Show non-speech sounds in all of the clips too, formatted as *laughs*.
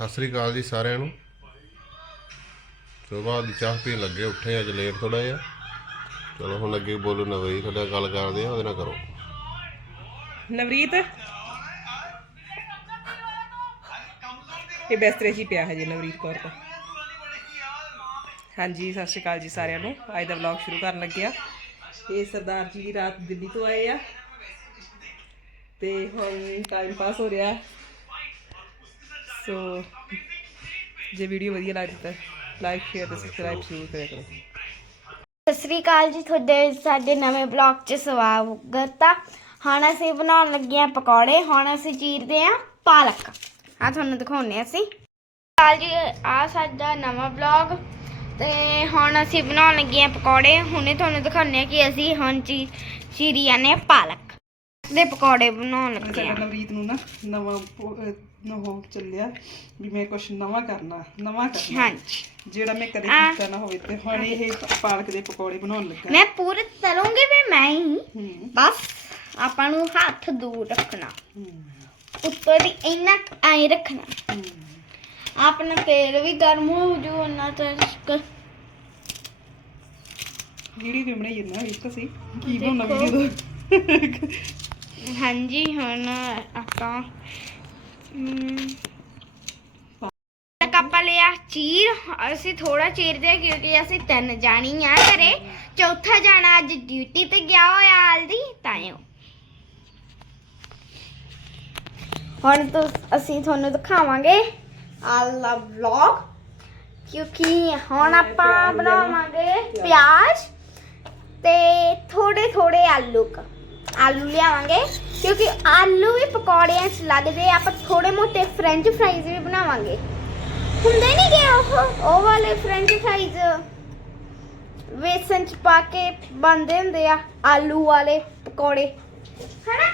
ਸਤਿ ਸ੍ਰੀ ਅਕਾਲ ਜੀ ਸਾਰਿਆਂ ਨੂੰ। ਸਵੇਰ ਦੀ ਚਾਹ ਪੀਣ ਲੱਗੇ, ਉੱਠੇ ਅੱਜ ਲੇਟ ਥੋੜਾ ਜਿਹਾ। ਚਲੋ ਹੁਣ ਅੱਗੇ ਬੋਲੋ ਨਵਰੀ ਤੁਹਾਡਾ ਗੱਲ ਕਰਦੇ ਆ ਉਹਦੇ ਨਾਲ ਕਰੋ। ਨਵਰੀਤ? ਇਹ ਬਿਸਤਰੇ 'ਚ ਹੀ ਪਿਆ ਹੈ ਜੀ ਨਵਰੀਤ ਕੌਰ ਤਾਂ। ਹਾਂਜੀ, ਸਤਿ ਸ਼੍ਰੀ ਅਕਾਲ ਜੀ ਸਾਰਿਆਂ ਨੂੰ। ਅੱਜ ਦਾ ਵਲੌਗ ਸ਼ੁਰੂ ਕਰਨ ਲੱਗਿਆ ਇਹ ਸਰਦਾਰ ਜੀ ਰਾਤ ਦਿੱਲੀ ਤੋਂ ਆਏ ਆ। ਤੇ ਹੁਣ ਟਾਈਮ ਪਾਸ ਹੋ ਰਿਹਾ। ਸੋ ਜੇ ਵੀਡੀਓ ਵਧੀਆ ਲੱਗਦੀ ਤਾਂ ਲਾਈਕ ਸ਼ੇਅਰ ਤੇ ਸਬਸਕ੍ਰਾਈਬ ਜ਼ਰੂਰ ਕਰਿਆ ਕਰੋ। ਸਤਿ ਸ੍ਰੀ ਅਕਾਲ ਜੀ ਤੁਹਾਡੇ ਸਾਡੇ ਨਵੇਂ ਬਲੌਗ 'ਚ ਸਵਾਗਤ ਆ। ਹੁਣ ਅਸੀਂ ਬਣਾਉਣ ਲੱਗੇ ਆ ਪਕੌੜੇ ਹੁਣ ਅਸੀਂ ਚੀਰਦੇ ਆ ਪਾਲਕ। ਆ ਤੁਹਾਨੂੰ ਦਿਖਾਉਣੇ ਆ ਅਸੀਂ। ਕਾਲ ਜੀ ਆ ਸਾਡਾ ਨਵਾਂ ਬਲੌਗ ਤੇ ਹੁਣ ਅਸੀਂ ਬਣਾਉਣ ਲੱਗੇ ਆ ਪਕੌੜੇ। ਹੁਣੇ ਤੁਹਾਨੂੰ ਦਿਖਾਉਣੇ ਆ ਕਿ ਅਸੀਂ ਹੁਣ ਚੀ ਚੀਰੀ ਜਾਂਦੇ ਆ ਪਾਲਕ ਦੇ ਪਕੌੜੇ ਬਣਾਉਣ ਲੱਗੇ ਆ ਨਵਰੀਤ ਨੂੰ ਨਾ ਨਵਾਂ ਨਵਾਂ ਚੱਲਿਆ ਵੀ ਮੈਂ ਕੁਝ ਨਵਾਂ ਕਰਨਾ ਨਵਾਂ ਕਰਨਾ। ਹਾਂਜੀ। ਜਿਹੜਾ ਮੈਂ ਕਦੇ। ਕੀਤਾ ਨਾ ਹੋਵੇ ਤੇ ਹੁਣ ਇਹ ਪਾਲਕ ਦੇ ਪਕੌੜੇ ਬਣਾਉਣ ਲੱਗਾ। ਮੈਂ ਪੂਰੇ ਤਰੂੰਗੀ ਵੀ ਮੈਂ ਹੀ। ਹੂੰ। ਬਸ ਆਪਾਂ ਨੂੰ ਹੱਥ ਦੂਰ ਰੱਖਣਾ। ਹੂੰ, ਉੱਤੋਂ ਦੀ ਇੰਨਾ ਐਂ ਰੱਖਣਾ। ਹੂੰ। ਆਪਣਾ ਤੇਲ ਵੀ ਗਰਮ ਹੋ ਜੂ ਉਹਨਾਂ ਤੱਕ ਵੀਡੀਓ ਵੀ ਬਣਾਈ ਜਾਂਦਾ ਇੱਕ ਸੀ ਕੀ ਬਣਾਉਣਾ ਵੀਡੀਓ ਦਾ ਹਾਂਜੀ ਹੁਣ ਆਪਾਂ ਤੱਕ ਆਪਾਂ ਲਿਆ ਚੀਰ ਅਸੀਂ ਥੋੜਾ ਚੀਰਦੇ ਕਿਉਂਕਿ ਅਸੀਂ ਤਿੰਨ ਜਾਣੀ ਆ ਘਰੇ। ਚੌਥਾ ਜਾਣਾ ਅੱਜ ਡਿਊਟੀ ਤੇ ਗਿਆ ਹੋਇਆ ਹਲਦੀ ਤਾਇਓ ਹੁਣ ਤੋਂ ਅਸੀਂ ਤੁਹਾਨੂੰ ਦਿਖਾਵਾਂਗੇ ਆਲਾ ਵਲੌਗ ਕਿਉਂਕਿ ਹੁਣ ਆਪਾਂ ਬਣਾਵਾਂਗੇ ਪਿਆਜ਼ ਤੇ ਥੋੜੇ ਥੋੜੇ ਆਲੂ ਕ ਆਲੂ ਲਿਆਵਾਂਗੇ। ਕਿਉਂਕਿ ਆਲੂ ਵੀ ਪਕੌੜਿਆਂ 'ਚ ਲੱਗਦੇ ਆ ਆਪਾਂ ਥੋੜੇ ਮੋਟੇ ਫ੍ਰੈਂਚ ਫਰਾਈਜ਼ ਵੀ ਬਣਾਵਾਂਗੇ। ਹੁੰਦੇ ਨਹੀਂ ਗਏ ਉਹ? ਉਹ ਵਾਲੇ ਫ੍ਰੈਂਚ ਫਰਾਈਜ਼ ਵੇਸਨ 'ਚ ਪਾ ਕੇ ਬਣਦੇ ਹੁੰਦੇ ਆ ਆਲੂ ਵਾਲੇ ਪਕੌੜੇ। ਹਨਾ?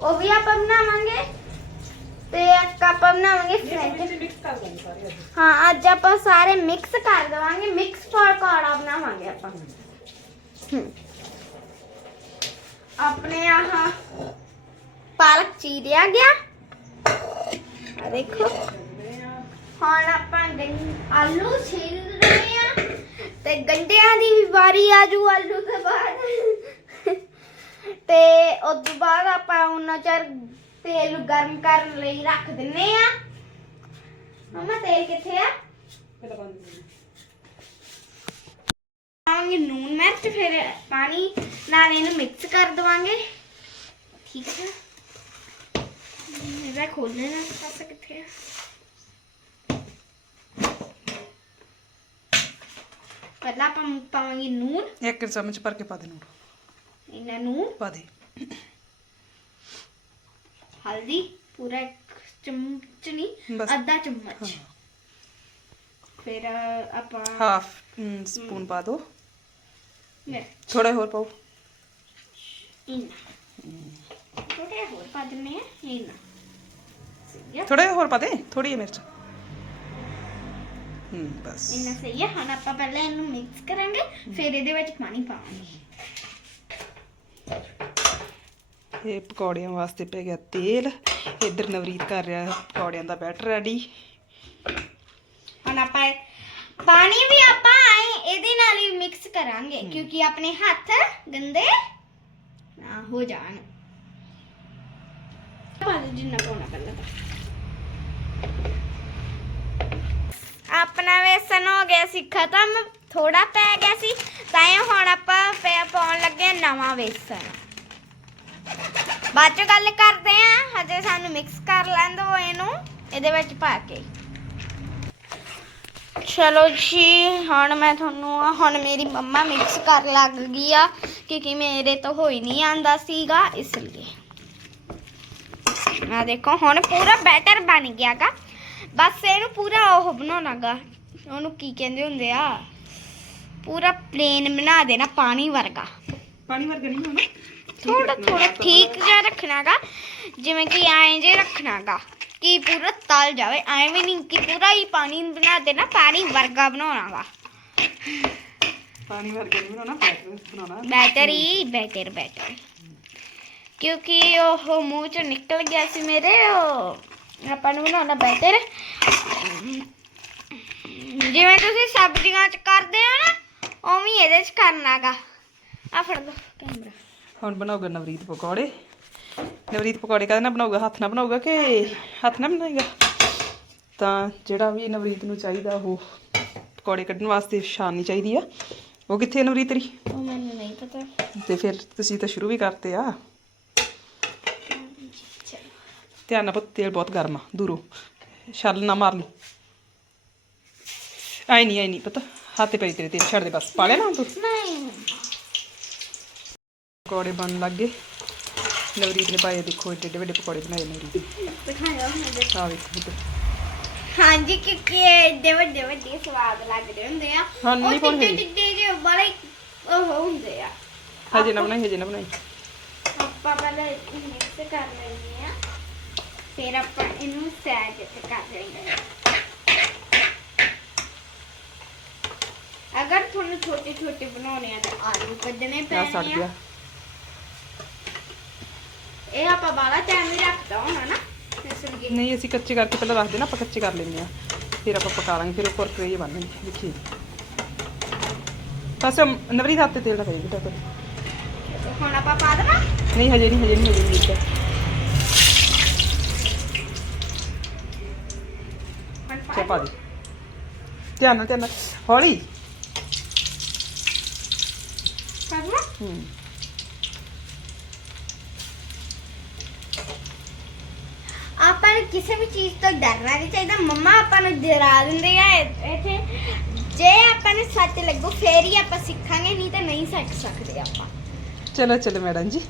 ਉਹ ਵੀ ਆਪਾਂ ਬਣਾਵਾਂਗੇ ਤੇ ਇੱਕ ਆਪਾਂ ਬਣਾਵਾਂਗੇ ਫ੍ਰੈਂਚ ਮਿਕਸ ਕਰ ਦਾਂਗੇ ਸਾਰੇ ਹਾਂ ਅੱਜ ਆਪਾਂ ਸਾਰੇ ਮਿਕਸ ਕਰ ਦੇਵਾਂਗੇ ਮਿਕਸ ਪਕੌੜਾ ਬਣਾਵਾਂਗੇ ਆਪਾਂ। ਆਪਣੇ ਆਹ ਪਾਲਕ ਚੀਰਿਆ ਗਿਆ। ਆ ਦੇਖੋ। ਹੁਣ ਆਪਾਂ ਗੰ- ਆਲੂ ਛਿੱਲ ਰਹੇ ਆ ਤੇ ਗੰਡਿਆਂ ਦੀ ਵੀ ਵਾਰੀ ਆਜੂ ਆਲੂ ਤੋਂ ਬਾਅਦ। ਤੇ ਉਸ ਤੋਂ ਬਾਅਦ ਆਪਾਂ ਉਹਨਾਂ ਚਿਰ ਤੇਲ ਗਰਮ ਕਰਨ ਲਈ ਰੱਖ ਦਿੰਨੇ ਆ। ਮਮਾ ਤੇਲ ਕਿੱਥੇ ਆ? ਪਾਵਾਂਗੇ ਨੂਨ ਮਿਰਚ ਫਿਰ ਪਾਣੀ ਨਾਲ ਇਹਨੂੰ ਮਿਕਸ ਕਰ ਦਵਾਂਗੇ। ਠੀਕ ਹੈ ਪਾਸਾ ਕਿੱਥੇ ਆ। ਪਹਿਲਾਂ ਆਪਾਂ ਪਾਵਾਂਗੇ ਨੂਨ। ਇੱਕ ਚਮਚ ਭਰ ਕੇ ਪਾ ਦੇ ਨੂਣ ਇਹਨਾਂ ਨੂਨ। ਪਾ ਦੇ। ਹਲਦੀ ਪੂਰਾ ਇੱਕ ਚਮਚ ਨਹੀਂ ਬਸ। ਅੱਧਾ ਚਮਚ। ਫਿਰ ਅ, ਆਪਾਂ ਹਾਫ ਸਪੂਨ ਪਾ ਦੋ। ਮਿਰਚ। ਥੋੜਾ ਹੋਰ ਪਾਓ। ਇੰਨਾ। ਥੋੜੇ ਹੋਰ ਪਾ ਦਿੰਨੇ ਆ ਇੰਨਾ ਸਹੀ ਆ ਥੋੜਾ ਹੋਰ ਪਾ ਦੇ ਥੋੜੀ ਜਿਹੀ ਮਿਰਚ ਹੂੰ ਬਸ ਇੰਨਾ ਸਹੀ ਆ ਹੁਣ ਆਪਾਂ ਪਹਿਲਾਂ ਇਹਨੂੰ ਮਿਕਸ ਕਰਾਂਗੇ ਫਿਰ ਇਹਦੇ ਵਿੱਚ ਪਾਣੀ ਪਾਵਾਂਗੇ ਇਹ ਪਕੌੜਿਆਂ ਵਾਸਤੇ ਪੈ ਗਿਆ ਤੇਲ ਇੱਧਰ ਨਵਰੀਤ ਕਰ ਰਿਹਾ ਪਕੌੜਿਆਂ ਦਾ ਬੈਟਰ ਰੈਡੀ ਹੁਣ ਆਪਾਂ ਇਹ- ਪਾਣੀ ਵੀ ਆਪਾਂ ਐਂ ਇਹਦੇ ਨਾਲ ਹੀ ਮਿਕਸ ਕਰਾਂਗੇ ਕਿਉਂਕਿ ਆਪਣੇ ਹੱਥ ਗੰਦੇ ਨਾ ਹੋ ਜਾਣ ਪਾ ਦੇ ਜਿੰਨਾ ਪਾਉਣਾ ਪਹਿਲਾਂ ਤਾਂ ਆਪਣਾ ਵੇਸਨ ਹੋ ਗਿਆ ਸੀ ਖਤਮ ਥੋੜਾ ਪੈ ਗਿਆ ਸੀ ਤਾਂ ਹੁਣ ਆਪਾਂ ਪਾਉਣ ਲੱਗੇ ਨਵਾਂ ਵੇਸਨ। ਬਾਅਦ ਚ ਗੱਲ ਕਰਦੇ ਆ ਹਜੇ ਸਾਨੂੰ ਮਿਕਸ ਕਰ ਲੈਣ ਦਿਓ ਇਹਨੂੰ, ਇਹਦੇ ਵਿੱਚ ਪਾ ਕੇ। ਚਲੋ ਜੀ, ਹੁਣ ਮੈਂ ਤੁਹਾਨੂੰ, ਹੁਣ ਮੇਰੀ ਮੰਮਾ ਮਿਕਸ ਕਰ ਲੱਗ ਗਈ ਆ, ਕਿਉਂਕਿ ਮੇਰੇ ਤੋਂ ਹੋਈ ਨਹੀਂ ਆਂਦਾ ਸੀਗਾ, ਇਸ ਲਈ। ਆ ਦੇਖੋ ਹੁਣ ਪੂਰਾ ਬੈਟਰ ਬਣ ਗਿਆਗਾ। ਬਸ ਇਹਨੂੰ ਪੂਰਾ ਉਹ ਬਣਾਉਣਾਗਾ। ਉਹਨੂੰ ਕੀ ਕਹਿੰਦੇ ਹੁੰਦੇ ਆ? ਪੂਰਾ ਪਲੇਨ ਬਣਾ ਦੇਣਾ ਪਾਣੀ ਵਰਗਾ। ਪਾਣੀ ਵਰਗਾ ਨਹੀਂ ਹੋਣਾ। ਥੋੜਾ ਥੋੜਾ ਠੀਕ ਜਿਹਾ ਰੱਖਣਾਗਾ। ਜਿਵੇਂ ਕਿ ਐਂ ਜੇ ਰੱਖਣਾਗਾ ਕਿ ਪੂਰਾ ਤਲ ਜਾਵੇ। ਐਵੇਂ ਨਹੀਂ ਕਿ ਪੂਰਾ ਹੀ ਪਾਣੀ ਬਣਾ ਦੇਣਾ ਪਾਣੀ ਵਰਗਾ ਬਣਾਉਣਾਗਾ। ਪਾਣੀ ਵਰਗਾ ਨਹੀਂ ਬਣਾਉਣਾ ਬੈਟਰ ਬਣਾਉਣਾ। ਬੈਟਰ ਬੈਟਰ ਬੈਟਰ ਕਿਉਂਕਿ ਉਹ ਮੂੰਹ ਚੋਂ ਨਿਕਲ ਗਿਆ ਸੀ ਮੇਰੇ ਉਹ ਆਪਾਂ ਨੂੰ ਬਣਾਉਣਾ ਬੈਟਰ ਜਿਵੇਂ ਤੁਸੀਂ ਸਬਜ਼ੀਆਂ ਚ ਕਰਦੇ ਹੋ ਨਾ ਉਵੇਂ ਇਹਦੇ ਚ ਕਰਨਾਗਾ ਆ ਫੜ ਲਓ ਕੈਮਰਾ ਹੁਣ ਬਣਾਊਗਾ ਨਵਰੀਤ ਪਕੌੜੇ। ਨਵਰੀਤ ਪਕੌੜੇ ਕਾਹਦੇ ਨਾਲ ਬਣਾਊਗਾ ਹੱਥ ਨਾਲ ਬਣਾਊਗਾ ਕਿ ਹੱਥ ਨਾਲ ਬਣਾਏਗਾ? ਤਾਂ ਜਿਹੜਾ ਵੀ ਨਵਰੀਤ ਨੂੰ ਚਾਹੀਦਾ ਉਹ ਪਕੌੜੇ ਕੱਢਣ ਵਾਸਤੇ ਛਾਨਣੀ ਚਾਹੀਦੀ ਆ। ਉਹ ਕਿੱਥੇ ਹੈ ਨਵਰੀਤ ਤੇਰੀ? ਉਹ ਮੈਨੂੰ ਨਹੀਂ ਪਤਾ। ਤੇ ਫਿਰ ਤੁਸੀਂ ਤਾਂ ਸ਼ੁਰੂ ਵੀ ਕਰਤੇ ਆ ਚਲੋ ਧਿਆਨ ਨਾਲ ਪੁੱਤ ਤੇਲ ਬਹੁਤ ਗਰਮ ਆ ਦੂਰੋਂ। ਛੱਲ ਨਾ ਮਾਰ ਲਈ ਆਈ ਨਹੀਂ ਆਈ ਨਹੀਂ ਪਤਾ ਹੱਥੇ ਪਈ ਤੇਰੇ ਤੇਲ ਛੱਡ ਦੇ ਬਸ। ਪਾ ਲਿਆ ਨਾ ਤੂੰ। ਨਹੀਂ ਪਕੌੜੇ ਬਣਨ ਲੱਗ ਨਵਰੀਤ ਨੇ ਪਾਏ ਦੇਖੋ ਏਡੇ ਏਡੇ ਵੱਡੇ ਪਕੌੜੇ ਬਣਾਏ ਨਵਰੀਤ ਨੇ। ਦਿਖਾਓ ਹੁਣ ਆ ਵੇਖੋ ਇੱਧਰ। ਹਾਂਜੀ ਕਿਉਂਕਿ ਏਡੇ ਵੱਡੇ ਵੱਡੇ ਸਵਾਦ ਲੱਗਦੇ ਹੁੰਦੇ ਆ। ਹਾਂ, ਨਹੀਂ ਉਹ ਪਾਉਣੇ ਟਿੱਡੇ ਟਿੱਡੇ ਜਿਹੇ ਬੜੇ ਉਹ ਹੁੰਦੇ ਆ। ਹਜੇ ਨਾ ਬਣਾਈ ਹਜੇ ਨਾ ਬਣਾਈ। ਆਪਾਂ ਪਹਿਲਾਂ ਮਿਕਸ ਕਰ ਲੈਂਦੇ ਫਿਰ ਆਪਾਂ ਇਹਨੂੰ ਸੈਜ ਤੇ ਕਰ ਆ ਅਗਰ ਤੁਹਾਨੂੰ ਛੋਟੇ ਛੋਟੇ ਬਣਾਉਣੇ ਆ ਤਾਂ ਆਲੂ ਕੱਢਣੇ ਪੈਣੇ ਆ। ਇਹ ਆਪਾਂ ਬਾਲਾ ਟਾਈਮ ਹੀ ਰੱਖਦਾ ਹੋਣਾ ਨਾ ਨਹੀਂ ਅਸੀਂ ਕੱਚੇ ਕਰਕੇ ਪਹਿਲਾਂ ਰੱਖਦੇ ਨਾ ਆਪਾਂ ਕੱਚੇ ਕਰ ਲੈਂਦੇ ਆ ਫਿਰ ਆਪਾਂ ਪਕਾ ਲਾਂਗੇ ਫਿਰ ਉੱਪਰ ਕਰੇਜ ਬਣਨਗੇ ਦੇਖੀਏ। ਬਸ ਹੱਥ ਤੇ ਤੇਲ ਨਾ ਕਰੀ ਬੇਟਾ। ਹੁਣ ਆਪਾਂ ਪਾ ਦੇਣਾ? ਨਹੀਂ ਹਜੇ ਨਹੀਂ ਹਜੇ ਨਹੀਂ ਹਜੇ ਨਹੀਂ ਪਾ ਦੇ। ਧਿਆਨ ਨਾਲ ਧਿਆਨ ਨਾਲ। ਹੌਲੀ। ਹੂੰ। ਆਪਾਂ ਨੂੰ ਕਿਸੇ ਵੀ ਚੀਜ਼ ਤੋਂ ਡਰਨਾ ਨਹੀਂ ਚਾਹੀਦਾ। ਮੰਮਾ ਆਪਾਂ ਨੂੰ ਡਰਾ ਦਿੰਦੇ ਆ ਇ- ਇੱਥੇ। ਜੇ ਆਪਾਂ ਨੂੰ ਸੱਚ ਲੱਗੂ ਫੇਰ ਹੀ ਆਪਾਂ ਸਿੱਖਾਂਗੇ ਨਹੀਂ ਤਾਂ ਨਹੀਂ ਸਿੱਖ ਸਕਦੇ ਆਪਾਂ। ਚਲੋ ਚਲੋ ਮੈਡਮ ਜੀ।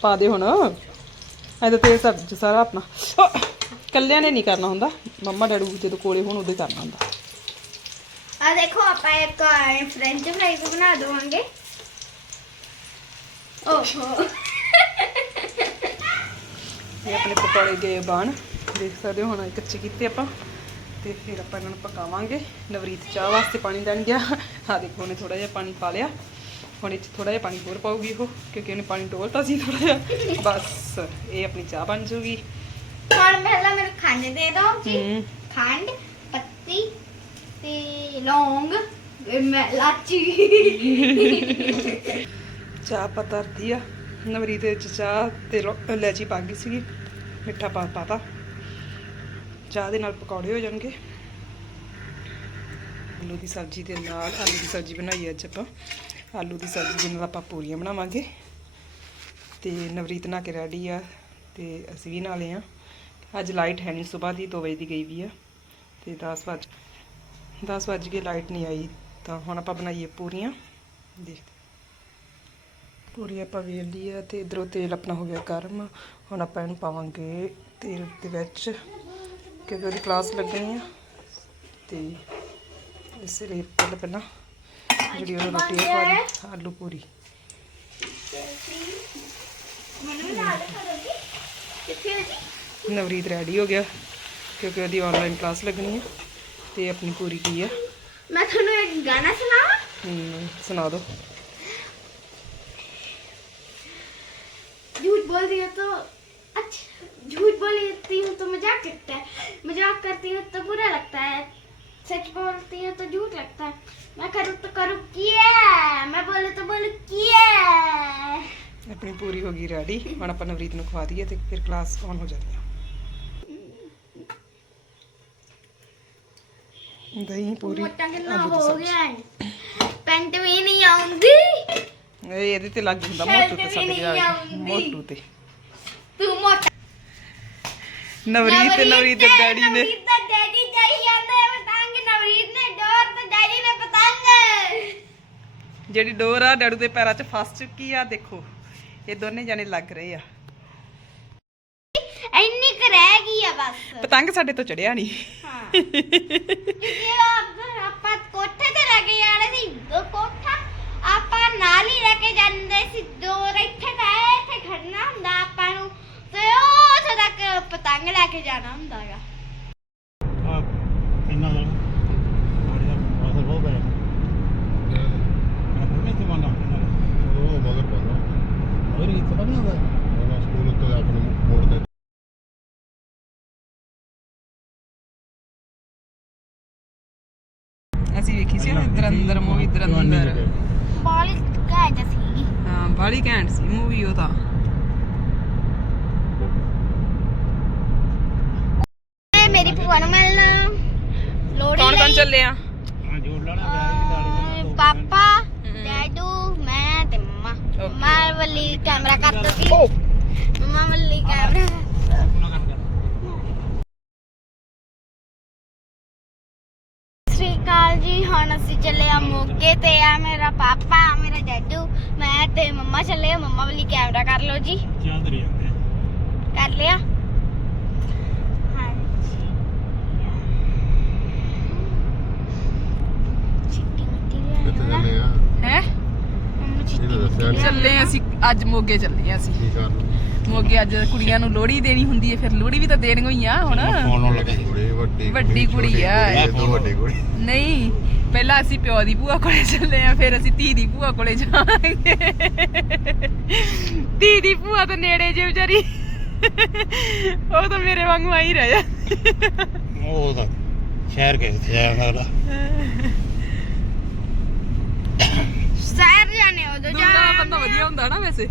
ਪਾ ਦੇ ਹੁਣ। ਐ ਤਾਂ ਤੇਲ ਸਬਜ਼ ਸਾਰਾ ਆਪਣਾ। ਕੱਲਿਆਂ ਨੇ ਨਹੀਂ ਕਰਨਾ ਹੁੰਦਾ। ਮੰਮਾ ਡੈਡੂ ਜਦੋਂ ਕੋਲੇ ਹੋਣ ਹੀ ਕਰਨਾ ਹੁੰਦਾ। ਆ ਦੇਖੋ ਆਪਾਂ ਇੱਕ ਫ੍ਰੈਂਚ ਫ੍ਰਾਈਜ਼ ਬਣਾ ਦਵਾਂਗੇ। ਓਹੋ। ਇਹ ਆਪਣੇ ਪਕੌੜੇ ਗਏ ਬਣ। ਦੇਖ ਸਕਦੇ ਹੋ ਹੁਣ ਕੱਚੇ ਕੀਤੇ ਆਪਾਂ। ਤੇ ਫਿਰ ਆਪਾਂ ਇਹਨਾਂ ਨੂੰ ਪਕਾਵਾਂਗੇ। ਨਵਰੀਤ ਚਾਹ ਵਾਸਤੇ ਪਾਣੀ ਲੈਣ ਗਿਆ। ਆ ਦੇਖੋ ਉਹਨੇ ਥੋੜਾ ਜਿਹਾ ਪਾਣੀ ਪਾ ਲਿਆ। ਹੁਣ ਇਹ ਥੋੜਾ ਜਿਹਾ ਪਾਣੀ ਹੋਰ ਪਾਉਗੀ ਉਹ ਕਿਉਂਕਿ ਉਹਨੇ ਪਾਣੀ ਡੋਲਤਾ ਸੀ ਥੋੜਾ ਜਿਹਾ। ਬਸ ਇਹ ਆਪਣੀ ਚਾਹ ਬਣ ਜੂਗੀ। ਹੁਣ ਪਹਿਲਾਂ ਮੈਨੂੰ ਖੰਡ ਦੇ ਦਿਓ ਜੀ। ਖੰਡ ਪੱਤੀ ਤੇ ਲੌਂਗ ਲਾਚੀ ਚਾਹ ਪਤਰਦੀ ਆ। ਨਵਰੀਤ ਦੇ ਵਿੱਚ ਚਾਹ ਤੇ ਇਲਾਇਚੀ ਪਾ ਗਈ ਸੀਗੀ। ਮਿੱਠਾ ਪਾ ਪਾਤਾ। ਚਾਹ ਦੇ ਨਾਲ ਪਕੌੜੇ ਹੋ ਜਾਣਗੇ। ਆਲੂ ਦੀ ਸਬਜ਼ੀ ਦੇ ਨਾਲ ਆਲੂ ਦੀ ਸਬਜ਼ੀ ਬਣਾਈ ਅੱਜ ਆਪਾਂ। ਆਲੂ ਦੀ ਸਬਜ਼ੀ ਦੇ ਨਾਲ ਆਪਾਂ ਪੂਰੀਆਂ ਬਣਾਵਾਂਗੇ ਤੇ ਨਵਰੀਤ ਨਾ ਕੇ ਰੈਡੀ ਆ ਤੇ ਅਸੀਂ ਵੀ ਨਾਲੇ ਆ। ਅੱਜ ਲਾਈਟ ਹੈ ਨਹੀਂ ਸਵੇਰ ਦੀ 2 ਵਜੇ ਦੀ ਗਈ ਵੀ ਆ ਤੇ 10 ਵਜ 10 ਵਜ ਕੇ ਲਾਈਟ ਨਹੀਂ ਆਈ ਤਾਂ ਹੁਣ ਆਪਾਂ ਬਣਾਈਏ ਪੂਰੀਆਂ। ਦੇਖ। ਪੂਰੀ ਆਪਾਂ ਵੇਲ ਲਈ ਆ ਤੇ ਇਧਰੋਂ ਤੇਲ ਆਪਣਾ ਹੋ ਗਿਆ ਗਰਮ, ਹੁਣ ਆਪਾਂ ਇਹਨੂੰ ਪਾਵਾਂਗੇ ਤੇਲ ਦੇ ਵਿੱਚ ਕਿਉਂਕਿ ਉਹਦੀ ਕਲਾਸ ਲੱਗਣੀ ਆ ਤੇ ਇਸੇ ਲਈ ਪਹਿਲਾਂ ਪਹਿਲਾਂ ਜਿਹੜੀ ਉਹ ਰੋਟੀ ਆ ਪਾ ਲਈ ਆਲੂ ਪੂਰੀ ਮੈਨੂੰ ਵੀ ਨਾਲ ਦਿਖਾ ਦਿਓ ਕਿੱਥੇ ਹੋ ਜੀ ਨਵਰੀਤ ਰੈਡੀ ਹੋ ਗਿਆ ਕਿਉਂਕਿ ਉਹਦੀ ਆਨਲਾਈਨ ਕਲਾਸ ਲੱਗਣੀ ਆ ਤੇ ਆਪਣੀ ਪੂਰੀ ਕੀ ਆ ਮੈਂ ਤੁਹਾਨੂੰ ਇੱਕ ਗਾਣਾ ਸੁਣਾਵਾਂ ਹਮ, ਸੁਣਾ ਦਿਓ झूठ बोल दिया तो अच्छा झूठ बोलती हूँ तो मजाक लगता है मजाक करती हूँ तो बुरा लगता है सच बोलती हूँ तो झूठ लगता है ਮੈਂ ਕਰੂ ਤਾਂ ਕਰੂ ਕੀ ਹੈ ਮੈਂ ਬੋਲੂ ਤਾਂ ਬੋਲੂ ਕੀ ਹੈ ਆਪਣੀ ਪੂਰੀ ਹੋ ਗਈ ਰੈਡੀ ਹੁਣ ਆਪਾਂ ਨਵਰੀਤ ਨੂੰ ਖਵਾ ਦਈਏ ਤੇ ਫਿਰ ਕਲਾਸ ਆਨ ਹੋ ਜਾਂਦੀ ਆ ਦਹੀਂ ਪੂਰੀ ਮੋਟਾ ਕਿੰਨਾ ਹੋ ਗਿਆ ਹੈ ਪੈਂਟ ਵੀ ਨਹੀਂ ਆਉਂਦੀ ਇਹ ਇਹਦੇ ਤੇ ਲੱਗ ਹੁੰਦਾ ਮੋਟੂ ਤੇ ਸੱਟ ਗਿਆ ਮੋਟੂ ਤੇ ਤੂੰ ਮੋਟਾ ਨਵਰੀਤ ਨਵਰੀਤ ਦੇ ਡੈਡੀ ਨੇ ਜਿਹੜੀ ਡੋਰ ਆ ਡੈਡੂ ਦੇ ਪੈਰਾਂ 'ਚ ਫਸ ਚੁੱਕੀ ਆ ਦੇਖੋ। ਇਹ ਦੋਨੇ ਜਾਣੇ ਲੱਗ ਰਹੇ ਆ। ਇੰਨੀ ਕੁ ਰਹਿ ਗਈ ਆ ਬਸ। ਪਤੰਗ ਸਾਡੇ ਤੋਂ ਚੜਿਆ ਨਹੀਂ ਹਾਂ। ਕਿਉਂਕਿ ਆਪ- ਆਪਾਂ ਕੋਠੇ ਤੇ ਲੈ ਕੇ ਜਾਣਾ ਸੀ ਦੋ ਕੋਠਾ ਆਪਾਂ ਨਾਲ ਹੀ ਲੈ ਕੇ ਜਾਂਦੇ ਸੀ ਦੋ ਇੱਥੇ ਤਾਂ ਇੱਥੇ ਖੜਨਾ ਹੁੰਦਾ ਆਪਾਂ ਨੂੰ। ਤੇ ਉਹ ਉੱਥੇ ਤੱਕ ਪਤੰਗ ਲੈ ਕੇ ਜਾਣਾ ਹੁੰਦਾ ਹੈਗਾ ਆ ਕਿੰਨਾ ਦਾ ਮਾੜੀ ਦਾ ਅਸਰ ਬਹੁਤ ਪਿਆ ਮੈਂ ਨਹੀਂ ਜਮਾਨਾ ਉਹ ਮਗਰ ਪਾਉਂਦਾ ਧੁਰੰਦਰ ਮੂਵੀ ਧੁਰੰਦਰ ਬਾਲ ਜਾ ਸੀ। ਹਾਂ ਬੜੀ ਘੈਂਟ ਸੀ ਮੂਵੀ ਉਹ ਤਾਂ। ਮੈਂ ਮੇਰੀ ਭੂਆ ਨੂੰ ਮਿਲਣਾ। ਲੋੜੀ ਕੌਣ ਕੌਣ ਚੱਲੇ ਆ ਹਾਂ ਜੋੜ ਲੈਣਾ ਵਿਆਹ ਅਹ, ਪਾਪਾ ਡੈਡੂ ਮੈਂ ਤੇ ਮੰਮਾ. ਮੰਮਾ ਵੱਲੀ ਕੈਮਰਾ ਕਰ ਦੋ ਸੀ। ਮੰਮਾ ਵੱਲੀ ਕੈਮਰਾ ਅਸੀਂ ਚੱਲੇ ਆ ਮੋਗੇ ਤੇ ਆ ਮੇਰਾ ਪਾਪਾ ਮੇਰਾ ਡੈਡੂ ਮੈਂ ਤੇ ਮੰਮਾ ਚੱਲੇ ਆ। ਮੰਮਾ ਵੱਲੀ ਕੈਮਰਾ ਕਰ ਲਓ ਜੀ। ਜਾਂਦੇ ਕਰ ਲਿਆ? ਕਿੱਥੇ ਚੱਲੇ ਆ? ਹੈ? ਅਸੀਂ ਅੱਜ ਮੋਗੇ ਚੱਲੇ ਆ ਅਸੀਂ। ਕੀ ਮੋਗੇ ਅੱਜ ਕੁੜੀਆਂ ਨੂੰ ਲੋਹੜੀ ਦੇਣੀ ਹੁੰਦੀ ਹੈ ਫਿਰ ਲੋਹੜੀ ਵੀ ਤਾਂ ਦੇਣੀ ਹੋਈ ਆ ਹੁਣ। ਫੋਨ ਲਾਉਣ ਲੱਗਾ ਕੁੜੀ ਵੱਡੀ ਵੱਡੀ ਕੁੜੀ ਆ। ਇਹ ਤੋਂ ਵੱਡੀ ਕੁੜੀ। ਨਹੀਂ ਪਹਿਲਾਂ ਅਸੀਂ ਪਿਓ ਦੀ ਭੂਆ ਕੋਲੇ ਚੱਲੇ ਆ ਫਿਰ ਅਸੀਂ ਧੀ ਦੀ ਭੂਆ ਕੋਲੇ ਜਾਵਾਂਗੇ। ਧੀ ਦੀ ਭੂਆ ਤਾਂ ਨੇੜੇ ਜੇ ਵਿਚਾਰੀ। ਉਹ ਤਾਂ ਮੇਰੇ ਵਾਂਗੂ ਆਈ ਰਹਿ ਜਾ। ਉਹ ਤਾਂ ਸ਼ਹਿਰ ਗਏ ਸੀ ਸ਼ਹਿਰ ਦਾ ਸ਼ਹਿਰ ਜਾਣੇ ਉਦੋਂ ਦੂਰਾ ਬੰਦਾ ਵਧੀਆ ਹੁੰਦਾ ਨਾ ਵੈਸੇ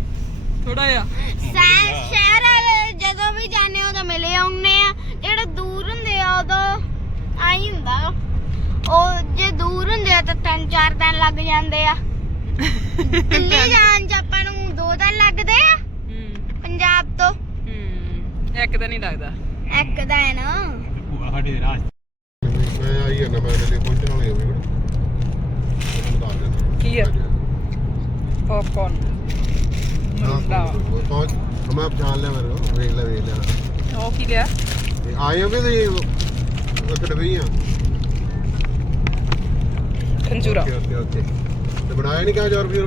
ਥੋੜਾ ਜਿਹਾ। ਸ਼ਹਿਰ ਸ਼ਹਿਰ ਵਾਲੇ ਜਦੋਂ ਵੀ ਜਾਣੇ ਉਦੋਂ ਮਿਲੇ ਆਉਂਦੇ ਆ ਜਿਹੜੇ ਦੂਰ ਹੁੰਦੇ ਆ ਉਦੋਂ ਆਈ ਹੁੰਦਾ। ਉਹ ਜੇ ਦੂਰ ਹੁੰਦੇ ਆ ਤਾਂ ਤਿੰਨ ਚਾਰ ਦਿਨ ਲੱਗ ਜਾਂਦੇ ਆ। ਦਿੱਲੀ *laughs* ਜਾਣ ਚ ਆਪਾਂ ਨੂੰ ਦੋ ਦਿਨ ਲੱਗਦੇ ਆ ਹੂੰ। ਪੰਜਾਬ ਤੋਂ। ਹੂੰ ਇੱਕ ਤਾਂ ਨਹੀਂ ਲੱਗਦਾ। ਇੱਕ ਦਿਨ। ਭੂਆ ਸਾਡੀ ਦੇ ਰਾਜ ਮੈਂ ਆਈ ਆ ਨਾ ਮੈਂ ਇਹਦੇ ਲਈ ਪਹੁੰਚਣ ਵਾਲੀ ਹੋਈ ਬੜੀ ਤੁਹਾਨੂੰ ਦੱਸ ਦਿੰਦਾ। ਕੀ ਆ? ਪੌਪਕੌਰਨ ਮੁੰਡਾ ਹਾਂ ਪਹੁੰਚ ਮੈਂ ਪਛਾਣ ਲਿਆ ਮੇਰੇ ਕੋਲ ਵੇਖ ਲੈ ਵੇਖ ਲਿਆ। ਉਹ ਕੀ ਲਿਆ? ਆਏ ਹੋ ਕਿ ਤੁਸੀਂ ਇੱਕ ਡਬਈ ਆ। ਖੰਜੂਰਾ। ਓਕੇ ਓਕੇ ਤੇ ਬਣਾਇਆ ਨਹੀਂ ਕਿਹਾ 4 ਰੁਪਏ?